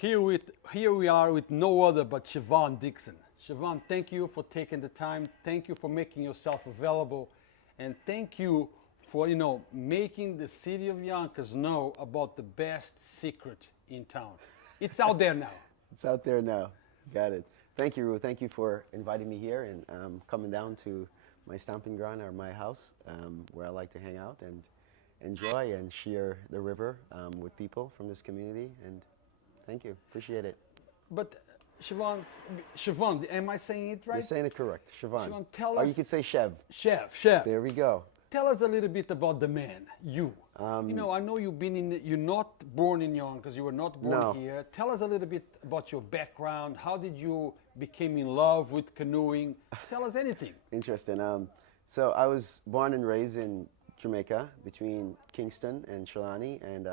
Here we are with no other but Chev Dixon. Siobhan, thank you for taking the time. Thank you for making yourself available, and thank you for making the city of Yonkers know about the best secret in town. It's out there now. It's out there now. Got it. Thank you, Ru. Thank you for inviting me here and coming down to my stomping ground or my house, where I like to hang out and enjoy and share the river with people from this community. And thank you. Appreciate it. But Siobhan, am I saying it right? You're saying it correct. Siobhan. Siobhan, tell or us. you could say Chev. Chev. There we go. Tell us a little bit about the man, you. I know you're not born in Yonkers, you were not born here. Tell us a little bit about your background. How did you become in love with canoeing? Tell us anything. Interesting. So I was born and raised in Jamaica, between Kingston and Trelawney, and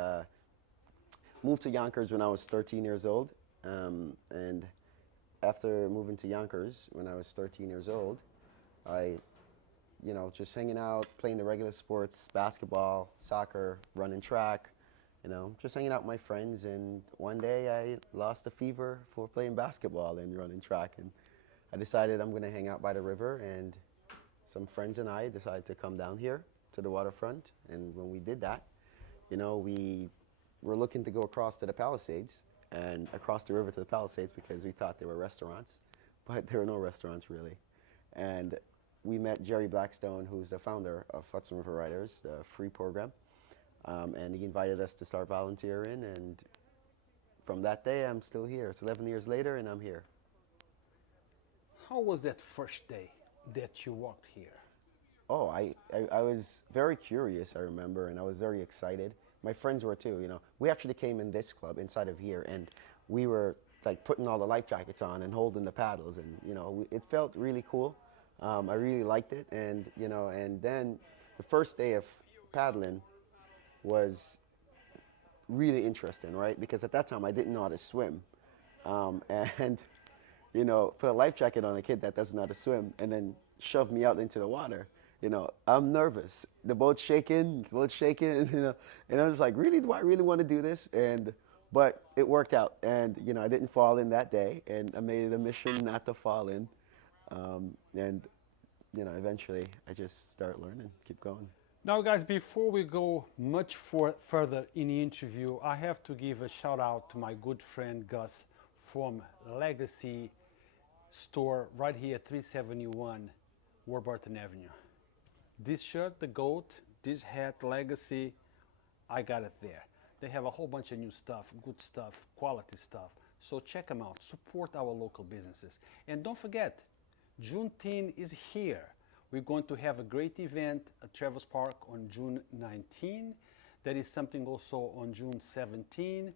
moved to Yonkers when I was 13 years old. And after moving to Yonkers when I was 13 years old, I just hanging out, playing the regular sports, basketball, soccer, running track, just hanging out with my friends. And one day I lost a fever for playing basketball and running track. And I decided I'm going to hang out by the river. And some friends and I decided to come down here to the waterfront. And when we did that, we were looking to go across to the Palisades and across the river to the Palisades because we thought there were restaurants, but there were no restaurants really. And we met Jerry Blackstone, who's the founder of Hudson River Riders, the free program, and he invited us to start volunteering, and from that day I'm still here. It's 11 years later and I'm here. How was that first day that you walked here? Oh, I was very curious, I remember, and I was very excited. My friends were too, We actually came in this club inside of here, and we were like putting all the life jackets on and holding the paddles, and it felt really cool. I really liked it, and and then the first day of paddling was really interesting, right? Because at that time I didn't know how to swim, and put a life jacket on a kid that doesn't know how to swim, and then shove me out into the water. I'm nervous. The boat's shaking, and I was like, really, do I really want to do this? But it worked out, and I didn't fall in that day, and I made it a mission not to fall in. And eventually I just start learning, keep going. Now guys, before we go much further in the interview, I have to give a shout out to my good friend Gus from Legacy store right here, 371 Warburton Avenue. This shirt, the goat, this hat, Legacy, I got it there. They have a whole bunch of new stuff, good stuff, quality stuff. So check them out, support our local businesses. And don't forget, Juneteenth is here. We're going to have a great event at Travis Park on June 19. There is something also on June 17.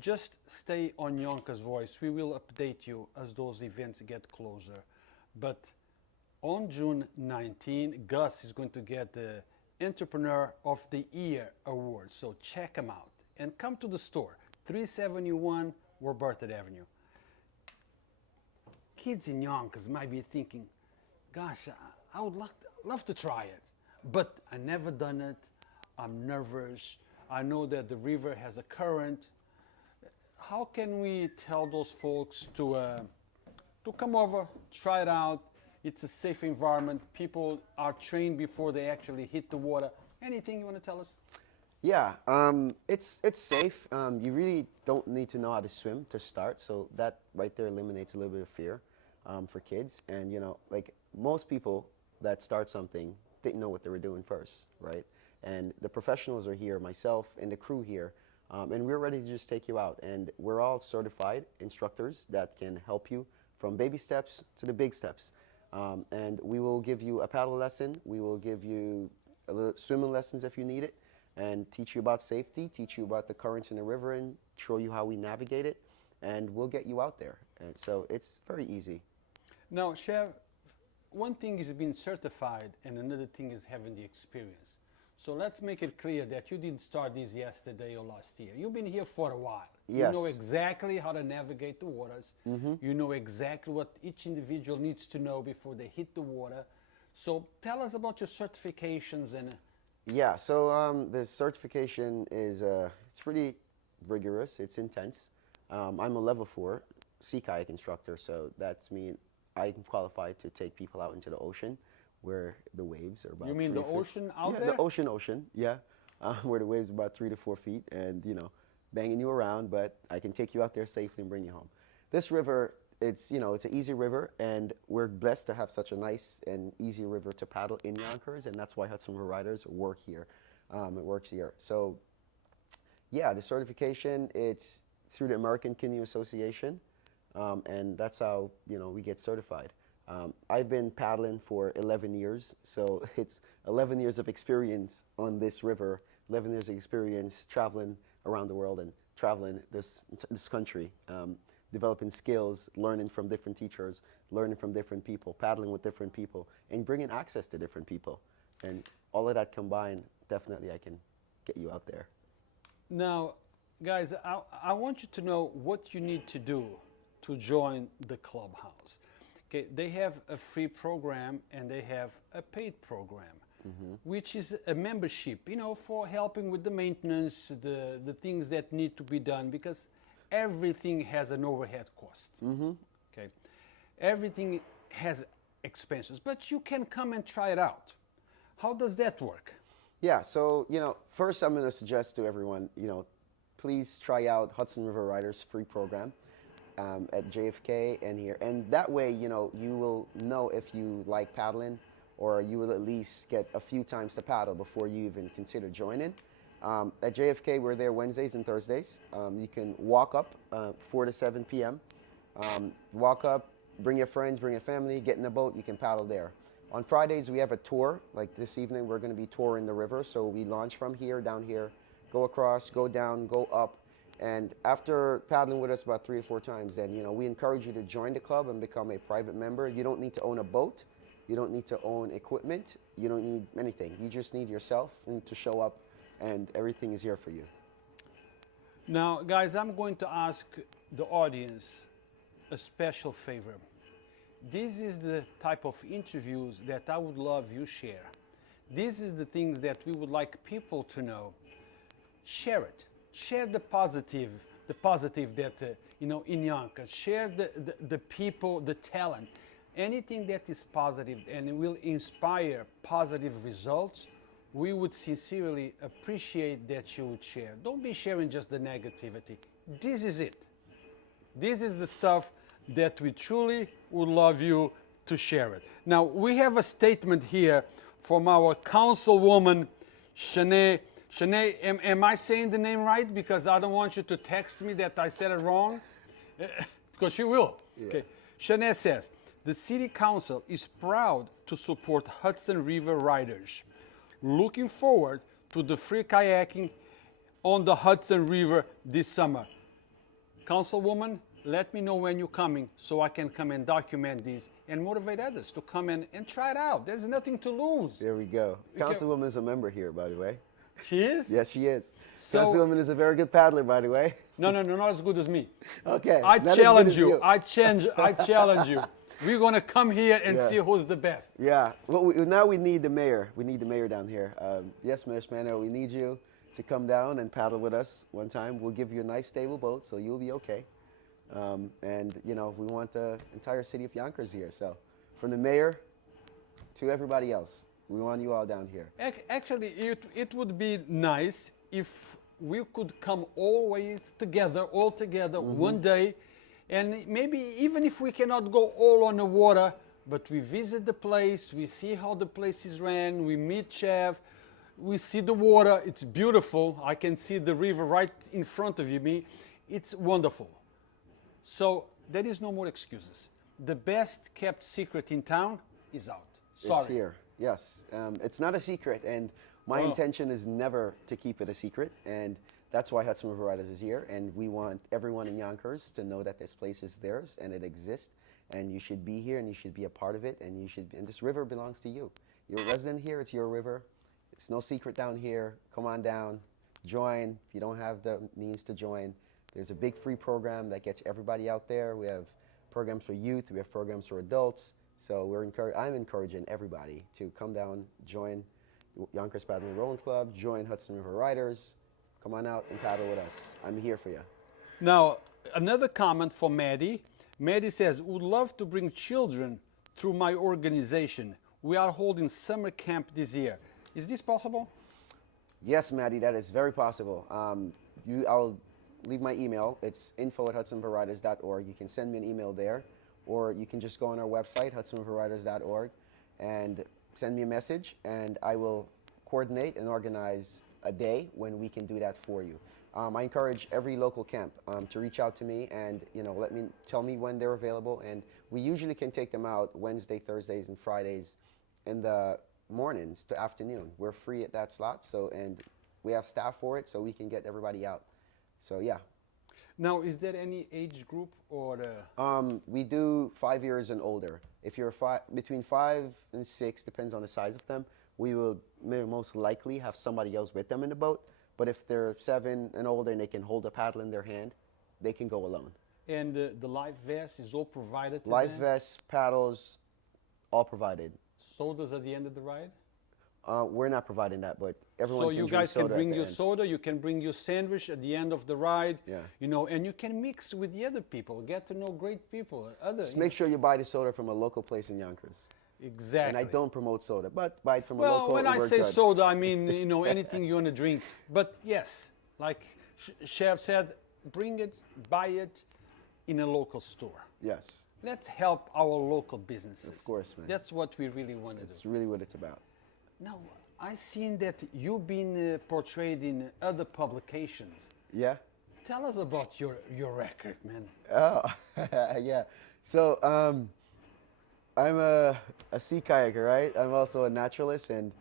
Just stay on Yonkers Voice. We will update you as those events get closer. But on June 19, Gus is going to get the Entrepreneur of the Year award. So check him out and come to the store, 371 Warburton Avenue. Kids in Yonkers might be thinking, gosh, I would love to try it, but I never done it. I'm nervous. I know that the river has a current. How can we tell those folks to come over, try it out? It's a safe environment. People are trained before they actually hit the water. Anything you want to tell us? Yeah, it's safe. You really don't need to know how to swim to start, so that right there eliminates a little bit of fear for kids. And like most people that start something didn't know what they were doing first, right? And the professionals are here, myself and the crew here, and we're ready to just take you out. And we're all certified instructors that can help you from baby steps to the big steps. And we will give you a paddle lesson. We will give you a little swimming lessons if you need it, and teach you about safety, teach you about the currents in the river, and show you how we navigate it. And we'll get you out there. And so it's very easy. Now, Chev, one thing is being certified, and another thing is having the experience. So let's make it clear that you didn't start this yesterday or last year. You've been here for a while. Yes. You know exactly how to navigate the waters. You know exactly what each individual needs to know before they hit the water. So tell us about your certifications and. Yeah, so the certification is it's pretty rigorous. It's intense. I'm a level 4 Sea Kayak Instructor, so that's mean I'm qualified to take people out into the ocean where the waves are about You mean 3 the feet. ocean out Yeah, there? the ocean, yeah, where the waves are about 3 to 4 feet, and you know, banging you around, but I can take you out there safely and bring you home. This river, it's it's an easy river, and we're blessed to have such a nice and easy river to paddle in Yonkers, and that's why Hudson River Riders work here. It works here. So yeah, the certification, it's through the American Canoe Association, and that's how we get certified. I've been paddling for 11 years, so it's 11 years of experience on this river, 11 years of experience traveling around the world and traveling this country, developing skills, learning from different teachers, learning from different people, paddling with different people, and bringing access to different people. And all of that combined, definitely I can get you out there. Now, guys, I want you to know what you need to do to join the clubhouse. Okay, they have a free program and they have a paid program, which is a membership, for helping with the maintenance, the things that need to be done, because everything has an overhead cost. Okay, everything has expenses, but you can come and try it out. How does that work? Yeah, so, first I'm going to suggest to everyone, please try out Hudson River Riders free program at JFK and here. And that way, you will know if you like paddling, or you will at least get a few times to paddle before you even consider joining. At JFK, we're there Wednesdays and Thursdays. You can walk up 4 to 7 p.m. Walk up, bring your friends, bring your family, get in the boat, you can paddle there. On Fridays, we have a tour. Like this evening, we're going to be touring the river. So we launch from here, down here, go across, go down, go up. And after paddling with us about 3 or 4 times, then, we encourage you to join the club and become a private member. You don't need to own a boat. You don't need to own equipment. You don't need anything. You just need yourself and to show up, and everything is here for you. Now, guys, I'm going to ask the audience a special favor. This is the type of interviews that I would love you share. This is the things that we would like people to know. Share it. Share the positive that, in Yonkers. Share the people, the talent. Anything that is positive and will inspire positive results, we would sincerely appreciate that you would share. Don't be sharing just the negativity. This is it. This is the stuff that we truly would love you to share it. Now, we have a statement here from our councilwoman, Shanae. Shanae, am I saying the name right? Because I don't want you to text me that I said it wrong. Because she will. Yeah. Okay. Shanae says, the City Council is proud to support Hudson River Riders. Looking forward to the free kayaking on the Hudson River this summer. Councilwoman, let me know when you're coming so I can come and document this and motivate others to come in and try it out. There's nothing to lose. There we go. Councilwoman is a member here, by the way. She is? Yes, she is. So, Councilwoman is a very good paddler, by the way. No, not as good as me. Okay. I challenge you. I challenge you. We're going to come here and see who's the best. Yeah. Well, now we need the mayor. We need the mayor down here. Yes, Mayor Spano, we need you to come down and paddle with us one time. We'll give you a nice stable boat, so you'll be okay. And, we want the entire city of Yonkers here. So from the mayor to everybody else, we want you all down here. Actually, it would be nice if we could come all together one day. And maybe even if we cannot go all on the water, but we visit the place, we see how the place is ran, we meet Chev, we see the water, it's beautiful. I can see the river right in front of me. It's wonderful. So there is no more excuses. The best kept secret in town is out. Sorry. It's here, yes. It's not a secret, and my intention is never to keep it a secret, and that's why Hudson River Riders is here, and we want everyone in Yonkers to know that this place is theirs and it exists, and you should be here and you should be a part of it, and this river belongs to you. You're a resident here, it's your river. It's no secret down here. Come on down, join. If you don't have the means to join, there's a big free program that gets everybody out there. We have programs for youth, we have programs for adults, so I'm encouraging everybody to come down, join Yonkers Paddling Rowing Club, join Hudson River Riders. Come on out and paddle with us. I'm here for you. Now, another comment for Maddie. Maddie says, would love to bring children through my organization. We are holding summer camp this year. Is this possible? Yes, Maddie, that is very possible. I'll leave my email. It's info@hudsonriverriders.org. You can send me an email there, or you can just go on our website, hudsonriverriders.org, and send me a message, and I will coordinate and organize a day when we can do that for you. I encourage every local camp to reach out to me and tell me when they're available, and we usually can take them out Wednesday, Thursdays, and Fridays in the mornings to afternoon. We're free at that slot, and we have staff for it, so we can get everybody out. So yeah. Now, is there any age group or? We do 5 years and older. If you're between 5 and 6, depends on the size of them, we will most likely have somebody else with them in the boat. But if they're 7 and older and they can hold a paddle in their hand, they can go alone. And the life vest is all provided to Life them? vests, paddles, all provided. Sodas at the end of the ride? We're not providing that, but everyone So can you drink guys can soda bring at the your end. soda, you can bring your sandwich at the end of the ride, Yeah. And you can mix with the other people, get to know great people. Just make sure you buy the soda from a local place in Yonkers. Exactly. And I don't promote soda, but buy it from a Well, local. when and I we're say good. soda, I mean, anything you want to drink. But yes, like Chev said, bring it, buy it in a local store. Yes. Let's help our local businesses. Of course, man. That's what we really want to do. It's really what it's about. Now, I've seen that you've been portrayed in other publications. Yeah? Tell us about your record, man. Oh, yeah. So, I'm a sea kayaker, right? I'm also a naturalist, and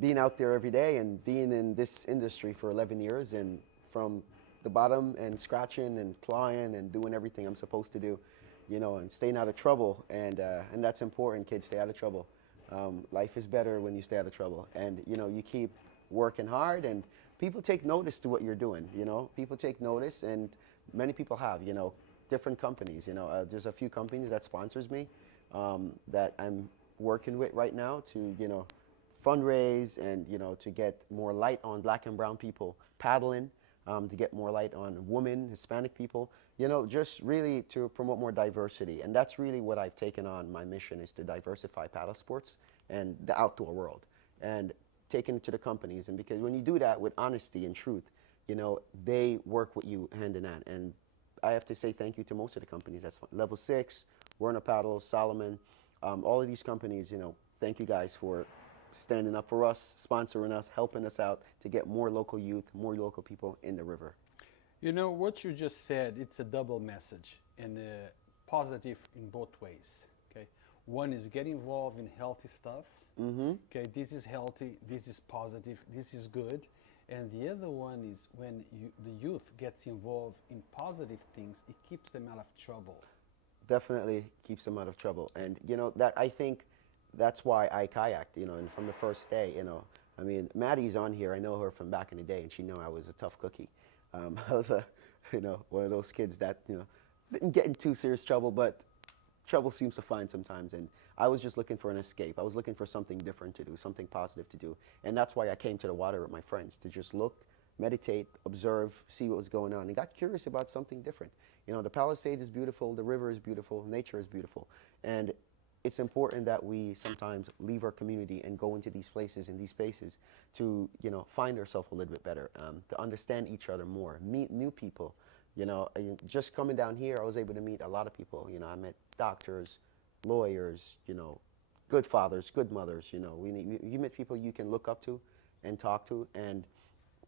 being out there every day and being in this industry for 11 years, and from the bottom and scratching and clawing and doing everything I'm supposed to do, and staying out of trouble. And that's important, kids, stay out of trouble. Life is better when you stay out of trouble. And, you keep working hard, and people take notice to what you're doing, People take notice, and many people have, different companies, There's a few companies that sponsors me that I'm working with right now to, fundraise and, to get more light on black and brown people paddling, to get more light on women, Hispanic people, just really to promote more diversity. And that's really what I've taken on. My mission is to diversify paddle sports and the outdoor world, and taking it to the companies. And because when you do that with honesty and truth, they work with you hand in hand. And I have to say thank you to most of the companies. That's fine. Level 6, Werner Paddles, Solomon, all of these companies, thank you guys for standing up for us, sponsoring us, helping us out to get more local youth, more local people in the river. What you just said, it's a double message, and positive in both ways. Okay, one is get involved in healthy stuff. Mm-hmm. Okay, this is healthy, this is positive, this is good. And the other one is when the youth gets involved in positive things, it keeps them out of trouble. Definitely keeps them out of trouble. And that, I think that's why I kayaked, and from the first day, I mean, Maddie's on here. I know her from back in the day, and she knew I was a tough cookie. I was one of those kids that, didn't get in too serious trouble, but trouble seems to find sometimes. And I was just looking for an escape. I was looking for something different to do, something positive to do. And that's why I came to the water with my friends, to just look, meditate, observe, see what was going on, and got curious about something different. The Palisades is beautiful, the river is beautiful, nature is beautiful. And it's important that we sometimes leave our community and go into these places and these spaces to, find ourselves a little bit better, to understand each other more, meet new people. Just coming down here, I was able to meet a lot of people. I met doctors, lawyers, good fathers, good mothers. You meet people you can look up to and talk to, and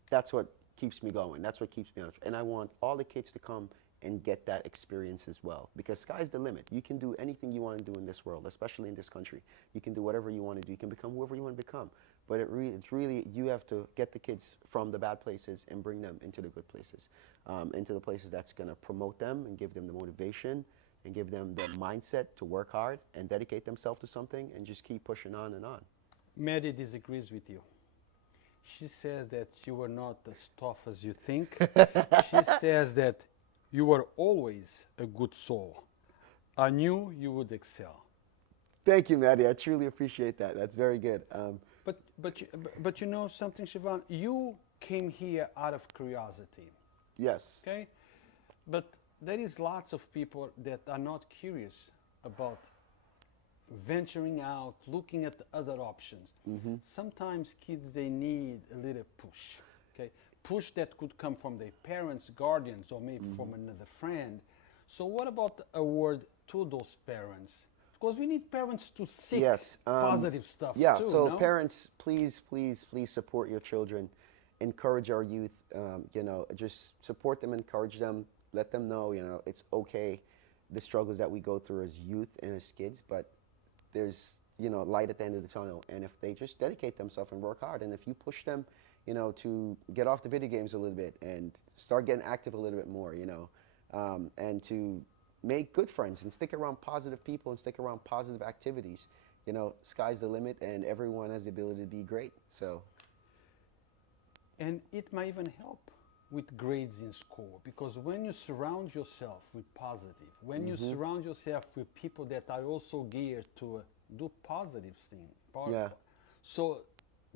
that's what keeps me going. That's what keeps me on. And I want all the kids to come and get that experience as well, because sky's the limit. You can do anything you want to do in this world, especially in this country. You can do whatever you want to do. You can become whoever you want to become. But it's really, you have to get the kids from the bad places and bring them into the good places, into the places that's going to promote them and give them the motivation and give them the mindset to work hard and dedicate themselves to something and just keep pushing on and on. Maddie disagrees with you. She says that you are not as tough as you think. She says that you are always a good soul. I knew you would excel. Thank you, Maddie. I truly appreciate that. That's very good. But you know something, Siobhan? You came here out of curiosity. Yes. Okay. But there is lots of people that are not curious about venturing out, looking at the other options. Sometimes kids, they need a little push, okay? Push that could come from their parents, guardians, or maybe from another friend. So what about a word to those parents? Because we need parents to seek positive stuff too, so no? parents, please, please, please support your children. Encourage our youth, you know, just support them, encourage them, let them know, you know, it's okay, the struggles that we go through as youth and as kids, but there's, you know, light at the end of the tunnel. And if they just dedicate themselves and work hard, and if you push them, you know, to get off the video games a little bit and start getting active a little bit more, you know, and to make good friends and stick around positive people and stick around positive activities, you know, sky's the limit and everyone has the ability to be great. So, and it might even help with grades in school, because when you surround yourself with positive, when you surround yourself with people that are also geared to do positive things, so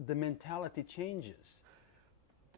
the mentality changes.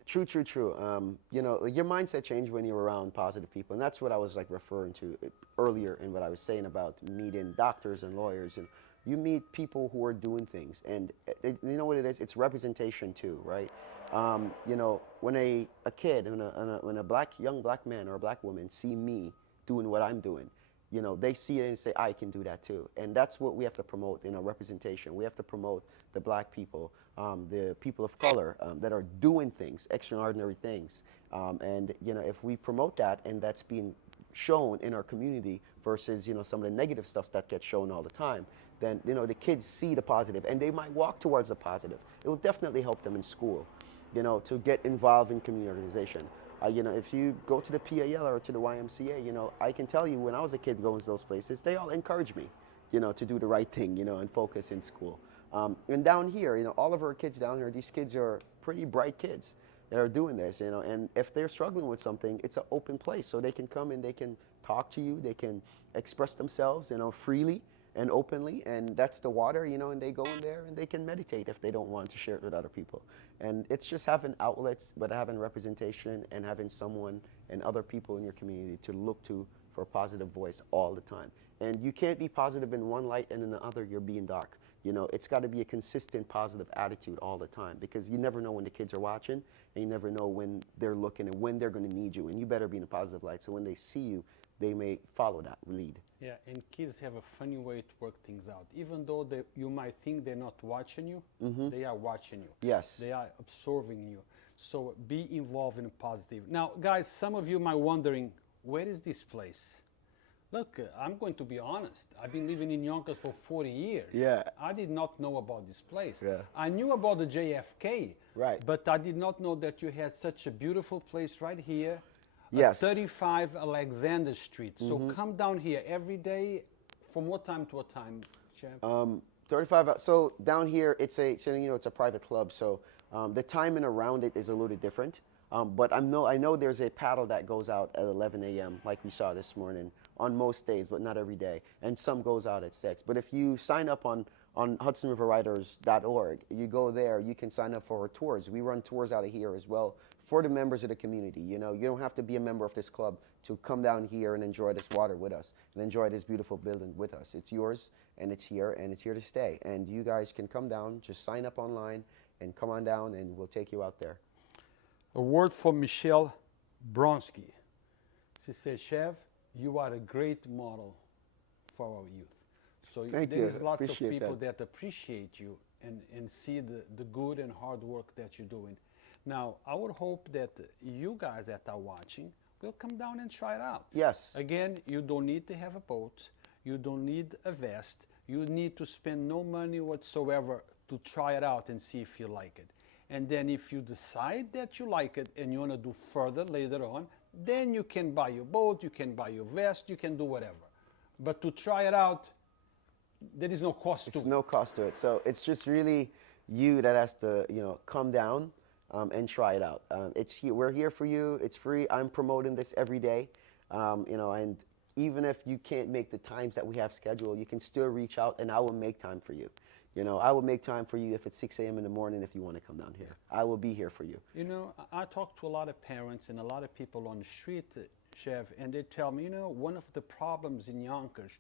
True, true, true. You know, your mindset changed when you're around positive people, and that's what I was like referring to earlier in what I was saying about meeting doctors and lawyers. And you meet people who are doing things, and you know what it is? It's representation too, right? You know, when a kid, when a young black man or a black woman see me doing what I'm doing, you know, they see it and say, I can do that too. And that's what we have to promote, you know, representation. We have to promote the black people, the people of color that are doing things, extraordinary things. And, you know, if we promote that and that's being shown in our community versus, you know, some of the negative stuff that gets shown all the time, then, you know, the kids see the positive and they might walk towards the positive. It will definitely help them in school, you know, to get involved in community organization. You know, if you go to the PAL or to the YMCA, you know, I can tell you when I was a kid going to those places, they all encouraged me, you know, to do the right thing, you know, and focus in school. And down here, you know, all of our kids down here, these kids are pretty bright kids that are doing this, you know, and if they're struggling with something, it's an open place. So they can come and they can talk to you, they can express themselves, you know, freely and openly, and that's the water, you know, and they go in there and they can meditate if they don't want to share it with other people. And it's just having outlets, but having representation and having someone and other people in your community to look to for a positive voice all the time. And you can't be positive in one light and in the other you're being dark. You know, it's got to be a consistent positive attitude all the time, because you never know when the kids are watching and you never know when they're looking and when they're going to need you. And you better be in a positive light so when they see you, they may follow that lead. Yeah, and kids have a funny way to work things out. Even though you might think they're not watching you, they are watching you. Yes. They are observing you. So be involved in a positive. Now, guys, some of you might wondering, where is this place? Look, I'm going to be honest. I've been living in Yonkers for 40 years. Yeah. I did not know about this place. Yeah. I knew about the JFK. Right. But I did not know that you had such a beautiful place right here. Yes. 35 Alexander Street. So come down here every day. From what time to what time, Chev? 35. So down here, it's a private club. So the timing around it is a little different. But I know there's a paddle that goes out at 11 a.m. like we saw this morning on most days, but not every day. And some goes out at 6. But if you sign up on HudsonRiverRiders.org, you go there, you can sign up for our tours. We run tours out of here as well for the members of the community. You know, you don't have to be a member of this club to come down here and enjoy this water with us and enjoy this beautiful building with us. It's yours and it's here to stay. And you guys can come down, just sign up online and come on down and we'll take you out there. A word from Michelle Bronsky. She says, Chev, you are a great model for our youth. So there's lots of people that appreciate you and see the good and hard work that you're doing. Now, I would hope that you guys that are watching will come down and try it out. Yes. Again, you don't need to have a boat. You don't need a vest. You need to spend no money whatsoever to try it out and see if you like it. And then if you decide that you like it and you want to do further later on, then you can buy your boat, you can buy your vest, you can do whatever. But to try it out, there is no cost to it. There's no cost to it. So it's just really you that has to, you know, come down and try it out. We're here for you. It's free. I'm promoting this every day. You know, and even if you can't make the times that we have scheduled, you can still reach out and I will make time for you. You know, I will make time for you if it's 6 a.m. in the morning if you want to come down here. I will be here for you. You know, I talk to a lot of parents and a lot of people on the street, Chev, and they tell me, you know, one of the problems in Yonkers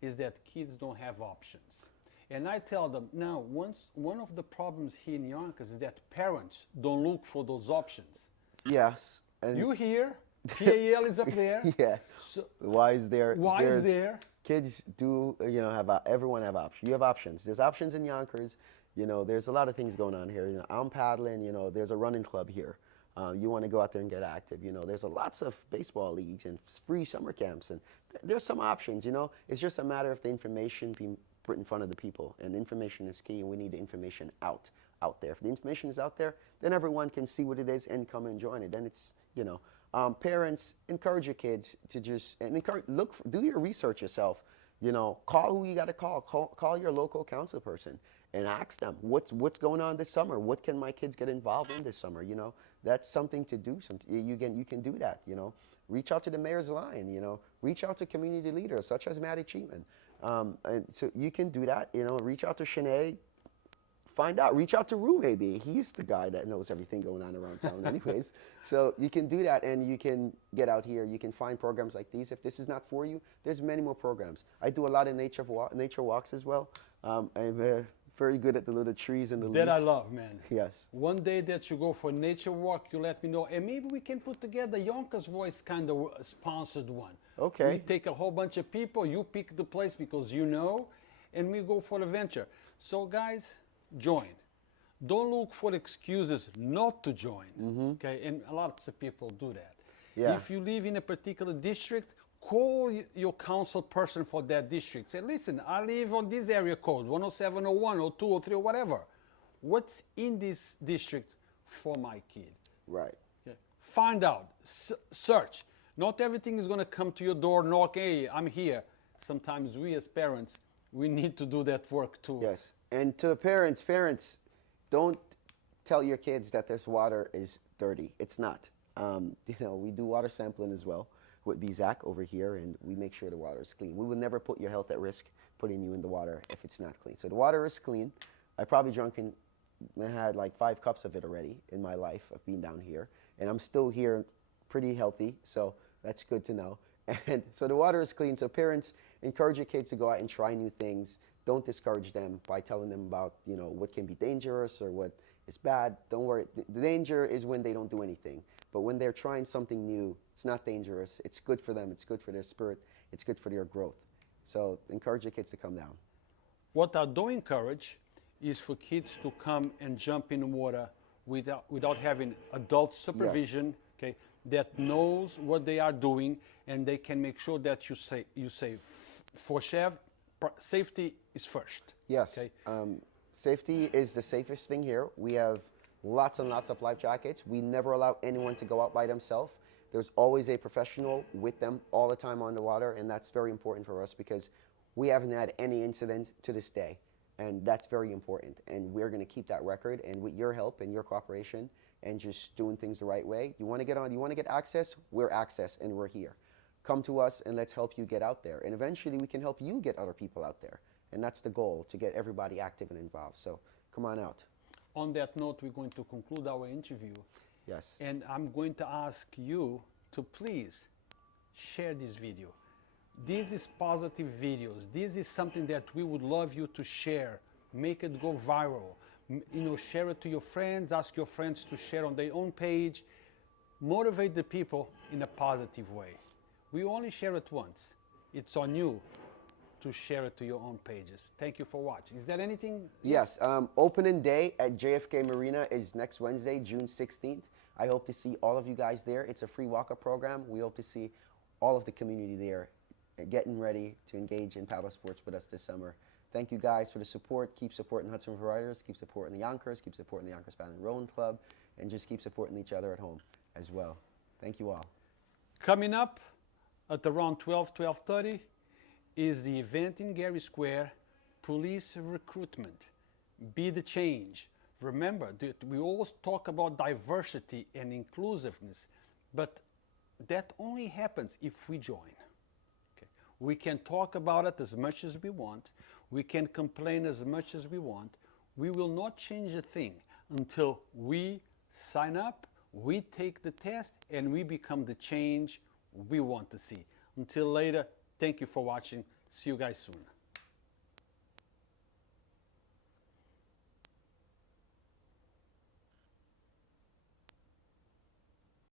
is that kids don't have options. And I tell them, no, one of the problems here in Yonkers is that parents don't look for those options. Yes. And you here, PAL is up there. Yeah. So, why is there? why is there? Kids do, you know, everyone have options. You have options. There's options in Yonkers. You know, there's a lot of things going on here. You know, I'm paddling. You know, there's a running club here. You want to go out there and get active. You know, there's lots of baseball leagues and free summer camps, and there's some options. You know, it's just a matter of the information being put in front of the people, and information is key. And we need the information out there. If the information is out there, then everyone can see what it is and come and join it. Then it's, you know. Parents, encourage your kids to just do your research yourself. You know, call who you got to call. Call your local council person and ask them what's going on this summer. What can my kids get involved in this summer? You know, that's something to do. You can do that. You know, reach out to the mayor's line. You know, reach out to community leaders such as Maddie Cheatman. And so you can do that. You know, reach out to Shanae. Find out, reach out to Rue maybe. He's the guy that knows everything going on around town anyways. So you can do that, and you can get out here. You can find programs like these. If this is not for you, there's many more programs. I do a lot of nature walks as well. I'm very good at the little trees and the leaves. That I love, man. Yes. One day that you go for nature walk, you let me know, and maybe we can put together Yonkers Voice kind of sponsored one. Okay. We take a whole bunch of people, you pick the place because you know, and we go for the venture. So guys, join. Don't look for excuses not to join. Okay, and a lot of people do that. Yeah. If you live in a particular district, call your council person for that district. Say, listen, I live on this area code, 107 or 1 or 2 or 3 or whatever. What's in this district for my kid? Right. Okay. Find out. Search. Not everything is going to come to your door, knock, hey, I'm here. Sometimes we as parents, we need to do that work too. Yes. And to the parents, don't tell your kids that this water is dirty. It's not. You know, we do water sampling as well with BZAC over here, and we make sure the water is clean. We would never put your health at risk putting you in the water if it's not clean. So the water is clean. I probably had like 5 cups of it already in my life of being down here, and I'm still here pretty healthy, so that's good to know. And so the water is clean. So parents, encourage your kids to go out and try new things. Don't discourage them by telling them about, you know, what can be dangerous or what is bad. Don't worry. The danger is when they don't do anything. But when they're trying something new, it's not dangerous. It's good for them. It's good for their spirit. It's good for their growth. So encourage your kids to come down. What I don't encourage is for kids to come and jump in the water without having adult supervision, okay, that knows what they are doing, and they can make sure that you say for Chev, safety is first. Yes. Okay? Safety is the safest thing here. We have lots and lots of life jackets. We never allow anyone to go out by themselves. There's always a professional with them all the time on the water, and that's very important for us because we haven't had any incident to this day, and that's very important. And we're going to keep that record, and with your help and your cooperation and just doing things the right way, you want to get on, you want to get access, we're access, and we're here. Come to us and let's help you get out there. And eventually we can help you get other people out there. And that's the goal, to get everybody active and involved. So come on out. On that note, we're going to conclude our interview. Yes. And I'm going to ask you to please share this video. This is positive videos. This is something that we would love you to share. Make it go viral. You know, share it to your friends. Ask your friends to share on their own page. Motivate the people in a positive way. We only share it once. It's on you to share it to your own pages. Thank you for watching. Is there anything? Yes. Opening day at JFK Marina is next Wednesday, June 16th. I hope to see all of you guys there. It's a free walk-up program. We hope to see all of the community there getting ready to engage in paddle sports with us this summer. Thank you guys for the support. Keep supporting Hudson River Riders. Keep supporting the Yonkers. Keep supporting the Yonkers Paddling Rowing Club. And just keep supporting each other at home as well. Thank you all. Coming up at around 12:30 is the event in Gary Square, Police Recruitment. Be the change. Remember that we always talk about diversity and inclusiveness, but that only happens if we join. Okay. We can talk about it as much as we want. We can complain as much as we want. We will not change a thing until we sign up, we take the test, and we become the change we want to see. Until later, thank you for watching. See you guys soon.